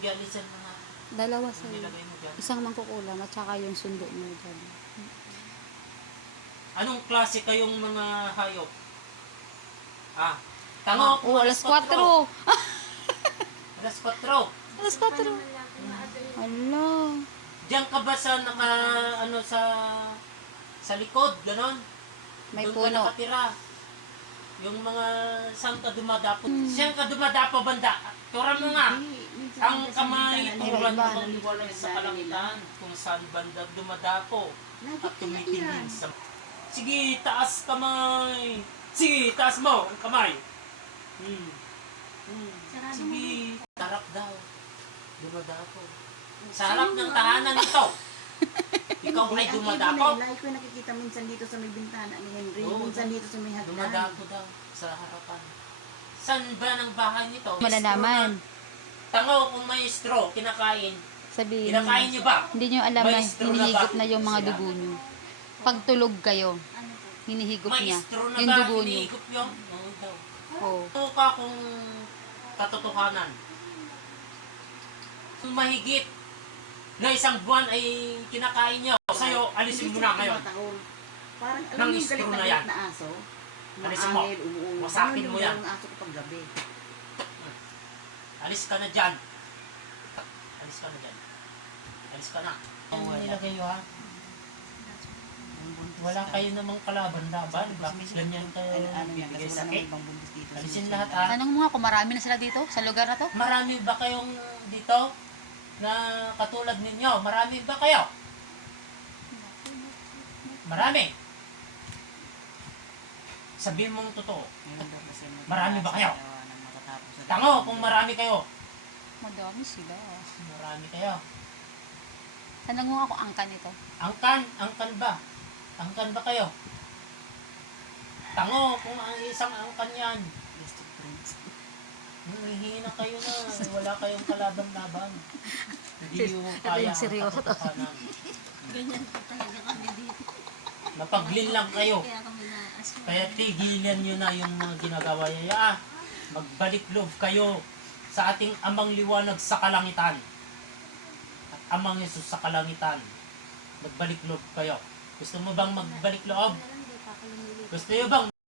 Sige, alisan mo na. Dalawa sa'yo. Nilagay mo dyan. Isang mangkukulam at saka yung sundo mo dyan. Anong klase kayong mga hayop? Tango, Oh, alas 4. Alas 4. Alas 4. Ala. Diyan ka ba sa sa likod, ganon? May Doon puno. ka nakatira. Yung mga saan ka dumadapo. Saan ka dumadapo, banda? Turan mo nga. Ang kamay, turan iba. mo liwanag sa kalangitan kung saan banda dumadapo at tumitingin sa... Sige, taas kamay. Sige, taas mo ang kamay. Sige, tarap daw. Dumadapo. Sa harap ng tahanan nito. Ikaw ay dumadapo. Like ko nakikita minsan dito sa may bintana ni Henry, Oo, minsan dito sa may hagdan. Dumadapo daw sa harapan. Saan ba ng bahay nito? Malalaman. Tango kung may straw, kinakain. Sabihin. Kinakain niyo ba? Hindi nyo alam na Maestro na hinihigop ba? na yung mga Sila. dugo nyo. Pag tulog kayo, hinihigop May niya. straw na Yung ba? dugo nyo. Iniigop yung? Oo daw. Oh. Ito ka kung katotohanan. Kung mahigit na isang buwan ay kinakain niyo. Sa'yo, alisin mo na ngayon. Parang alam Nang mo yung istro galit na na yan. galit na aso? Alisin mo. Maangil, umuuwi. Wasakin Ganun mo yung yan. yung aso ko pag gabi. Alis ka na dyan. Alis ka na dyan. Alis ka na. Nilagay nyo ha. Wala kayo namang kalaban-laban. Bakit ganyan kayo Ano yan, bigay kasi wala sakit? namang ibang bundis dito. Alisin lahat ha. Tanong mo nga kung marami na sila dito sa lugar na to? Marami ba kayong dito na katulad ninyo? Marami ba kayo? Marami. Sabihin mong totoo. Meron daw kasi Marami ba kayo? nang makatapos sa- Tango kung marami kayo. Madami sila. Marami kayo. Tanong mo nga kung angkan nito. Angkan ba? Angkan ba kayo? Tango kung ang isang angkan yan. Best of friends. Humihingi na kayo na. Wala kayong kalaban-laban. Hindi yung kaya ang seryoso to. katotohanan. Ganyan po talaga kami dito. Napaglin lang kayo. Kaya kami naaswa. Kaya tigilan nyo na yung mga ginagawa niya. Magbalik loob kayo sa ating amang liwanag sa kalangitan. At amang Yesus sa kalangitan. Magbalik loob kayo. Gusto mo bang magbalik loob? Gusto nyo bang